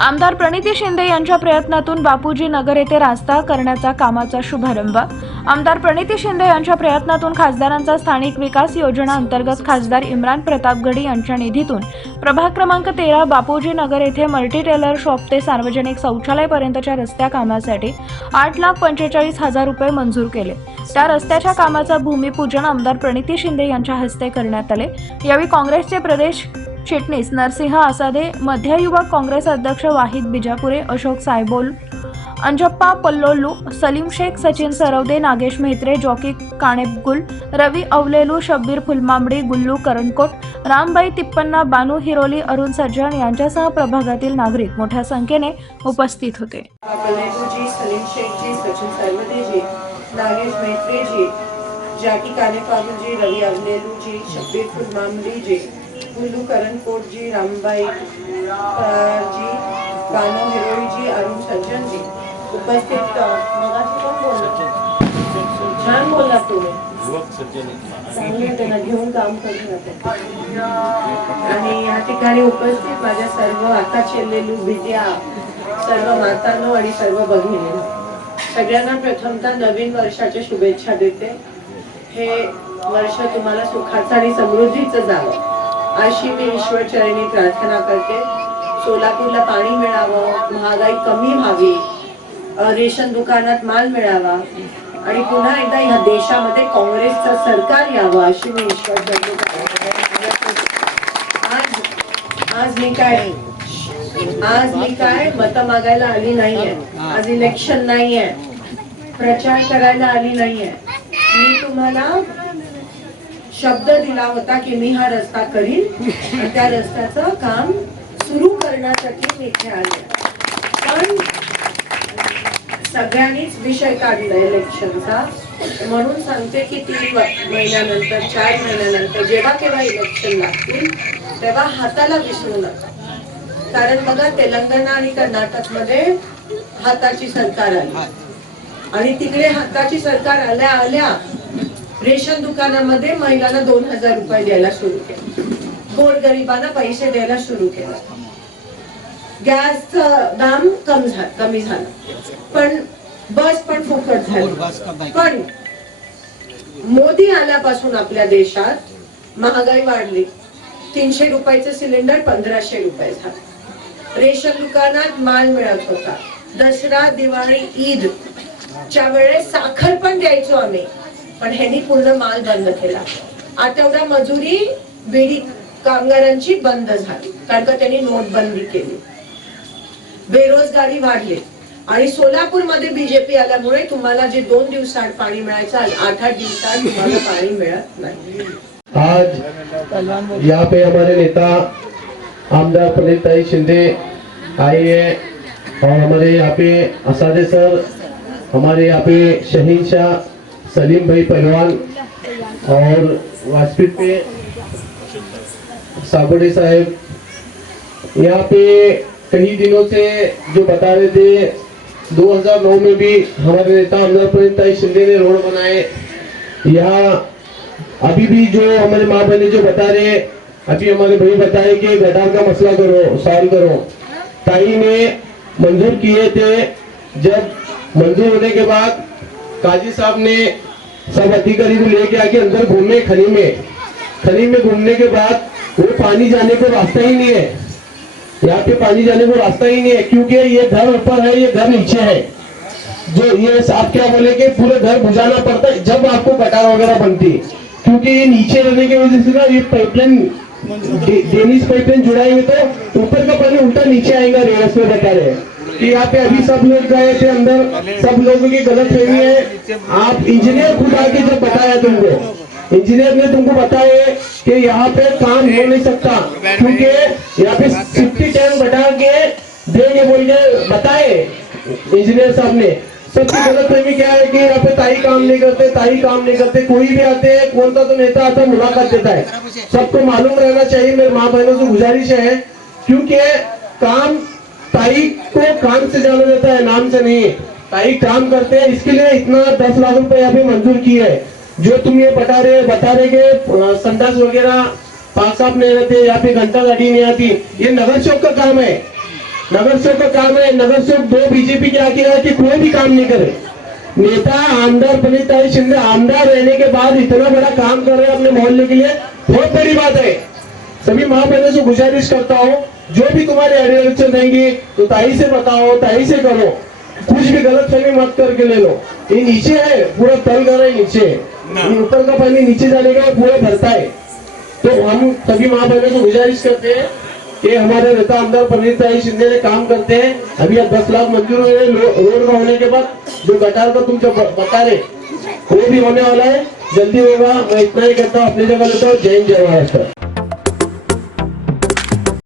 आमदार प्रणिती शिंदे यांच्या प्रयत्नातून बापूजी नगर येथे रस्ता करण्याचा कामाचा शुभारंभ। आमदार प्रणिती शिंदे यांच्या प्रयत्नातून खासदारांचा स्थानिक विकास योजना अंतर्गत खासदार इम्रान प्रतापगडी यांच्या निधीतून प्रभाग क्रमांक 13 बापूजी नगर येथे मल्टी टेलर शॉप ते सार्वजनिक शौचालय पर्यंतच्या रस्त्या कामासाठी 8,45,000 रुपये मंजूर केले। त्या रस्त्याच्या कामाचा भूमिपूजन आमदार प्रणिती शिंदे यांच्या हस्ते करण्यात आले। यावेळी काँग्रेसचे प्रदेश चिटणीस नरसिंह आसादे, मध्य युवक काँग्रेस अध्यक्ष वाहिद बिजापुरे, अशोक सायबोल, अंजप्पा पल्लोलू, सलीम शेख, सचिन सरवदे, नागेश मेहत्रे, जॉकी काणेबगुल, रवी अवलेलू, शब्बीर फुलमांबडी, गुल्लू करणकोट, रामबाई तिप्पन्ना, बानू हिरोली, अरुण सर्जन यांच्यासह प्रभागातील नागरिक मोठ्या संख्येने उपस्थित होते। सलीम शेख जी, सचिन सरवदे जी, नागेश मेहत्रे जी, जॉकी काणेबगुल जी, रवी अवलेलू जी, शब्बीर फुलमांबडी जी, गुल्लू करणकोट जी, रामबाई जी, बानू हिरोली जी, अरुण सर्जन जी उपस्थित। छान बोलला तुम्ही, चांगले त्यांना घेऊन काम करत आणि या ठिकाणी उपस्थित माझ्या सर्व आता चेल्लेलू बिट्या, सर्व मातांनो आणि सर्व भगिनींनो, सगळ्यांना प्रथमतः नवीन वर्षाच्या शुभेच्छा देते। हे वर्ष तुम्हाला सुखाचं आणि समृद्धीचं जावं अशी मी ईश्वर चरणी प्रार्थना करते। सोलापूरला पाणी मिळावं, महागाई कमी व्हावी, रेशन दुकानात माल मिळावा आणि पुन्हा एकदा या देशामध्ये काँग्रेसचं सरकार यावं अशी मी ईश्वर चरणी प्रार्थना करते। आज मी काय मत मागायला आली नाहीये, आज इलेक्शन नाहीये, प्रचार करायला आली नाहीये। मी तुम्हाला शब्द दिला होता की मी हा रस्ता करीन आणि त्या रस्त्याचं काम सुरू करण्यासाठी मी इथे आले। पण सगळ्यांनीच विषय काढला इलेक्शनचा, म्हणून सांगते की 3 महिन्यानंतर 4 महिन्यानंतर जेव्हा केव्हा इलेक्शन लागतील तेव्हा हाताला विसरू नका। कारण बघा तेलंगणा आणि कर्नाटक मध्ये हाताची सरकार आली आणि तिकडे हाताची सरकार आल्या आल्या रेशन दुकानामध्ये महिलांना 2,000 रुपये द्यायला सुरू केलं, गोरगरिबांना पैसे द्यायला सुरू केलं, गॅसचं दाम कमी झालं, पण बस पण फुकट झाली। पण मोदी आल्यापासून आपल्या देशात महागाई वाढली, 300 रुपयाचे सिलेंडर 1,500 रुपये झाले, रेशन दुकानात माल मिळत होता, दसरा दिवाळी ईद च्या वेळेस साखर पण द्यायचो आम्ही, पण ह्यांनी पूर्ण माल बंद केला। आठवडा मजुरी बिडी कामगारांची बंद झाली कारण का त्यांनी नोटबंदी केली, बेरोजगारी वाढली आणि सोलापूरमध्ये बीजेपी आल्यामुळे तुम्हाला जे 2 दिवसात पाणी मिळायचं 8-8 दिवसात तुम्हाला पाणी मिळत नाही। आज यहाँ पे हमारे नेता आमदार प्रणिती शिंदे आए हैं और हमारे यहाँ पे असादे सर, हमारे यहाँ पे शहीनशाह सलीम भाई पहलवान और वाजपेयी पे साबोडे साहब यहाँ पे कई दिनों से जो बता रहे थे। 2009 में भी हमारे नेता आमदार प्रणिती शिंदे ने रोड बनाए। यहाँ अभी भी जो हमारे माँ बहने जो बता रहे, अभी हमारे भाई बताए कि गटार का मसला करो, सॉल्व करो। ताई ने मंजूर किए थे, जब मंजूर होने के बाद काजी साहब ने सब अधिकारी को लेके आके अंदर घूमे खनी में घूमने के बाद वो पानी जाने को रास्ता ही नहीं है, यहाँ पे पानी जाने को रास्ता ही नहीं है, क्योंकि ये घर ऊपर है, ये घर नीचे है। जो ये आप क्या बोले कि पूरे घर बुझाना पड़ता है जब आपको गटार वगैरह बनती, क्योंकि ये नीचे रहने की वजह से ना ये पाइपलाइन डेनिस पाइपलाइन जुड़ाएंगे तो ऊपर का पानी उल्टा नीचे आएगा। रेवस में बता रहे हैं कि यहाँ पे अभी सब लोग गए थे अंदर, सब लोगों की गलत फहमी है। आप इंजीनियर खुद आके जब बताया तुमको, इंजीनियर ने तुमको बताया कि यहाँ पे काम हो नहीं सकता, क्योंकि यहाँ पे 50 टैंक बढ़ा के देंगे बोल के बताए इंजीनियर साहब ने। सबकी गलत फहमी क्या है कि यहाँ पे ताई काम नहीं करते, कोई भी आते हैं, कौन सा तो नेता आता है मुलाकात देता है। सबको मालूम रहना चाहिए, मेरे माँ बहनों से गुजारिश है, क्योंकि काम ताई को काम से जाना जाता है, नाम से नहीं। ताई काम करते हैं, इसके लिए इतना 10 लाख रुपए यहाँ पे मंजूर किए है। जो तुम ये बता रहे कि संडास वगैरह पाक साहब नहीं रहते, यहाँ पे घंटा गाड़ी नहीं आती, ये नगर चौक का काम है। नगर सेवक का काम है, नगर सेवक दो बीजेपी के आके रहा कि कोई भी काम नहीं करे। नेता आमदार प्रणिताई शिंदे आमदार रहने के बाद इतना बड़ा काम कर रहे हैं अपने मोहल्ले के लिए, बहुत बड़ी बात है। सभी माँ बहनों से गुजारिश करता हूँ, जो भी तुम्हारे अड़चन रहेंगी तो ताई से बताओ, ताई से करो, कुछ भी गलत फहमी मत करके ले लो। ये नीचे है, पूरा तल कर है नीचे, ऊपर का पानी नीचे जाने का पूरा भरता है। तो हम सभी माँ बहनों से गुजारिश करते हैं कि हमारे नेता आमदार प्रणिताई शिंदे ने काम करते हैं। अभी अब 10 लाख मंजूर हुए रोड का होने के बाद, जो गटार का तुम जो बता रहे वो भी होने वाला है, जल्दी होगा। मैं इतना ही कहता हूँ, अपनी जगह लेता हूँ। जय हिंद, जय महाराष्ट्र।